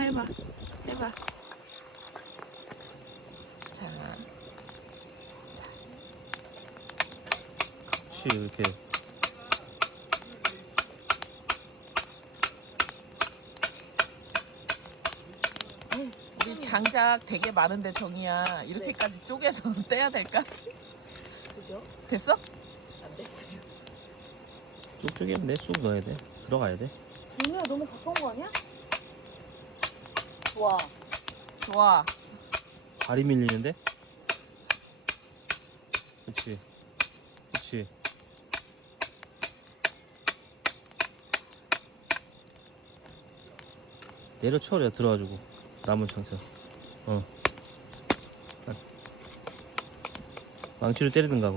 해봐. 자, 혹시 이렇게 우리 장작 되게 많은데 정이야 이렇게까지 쪼개서 떼야 될까? 그죠? 됐어? 안 됐어요. 쭉쭉이면 쭉 넣어야 돼. 들어가야 돼. 윤우야 너무 가까운 거 아니야? 와. 좋아. 발이 밀리는데? 그렇지. 그렇지. 내려쳐, 내가 들어가지고. 남은 상태. 망치로 때리든가.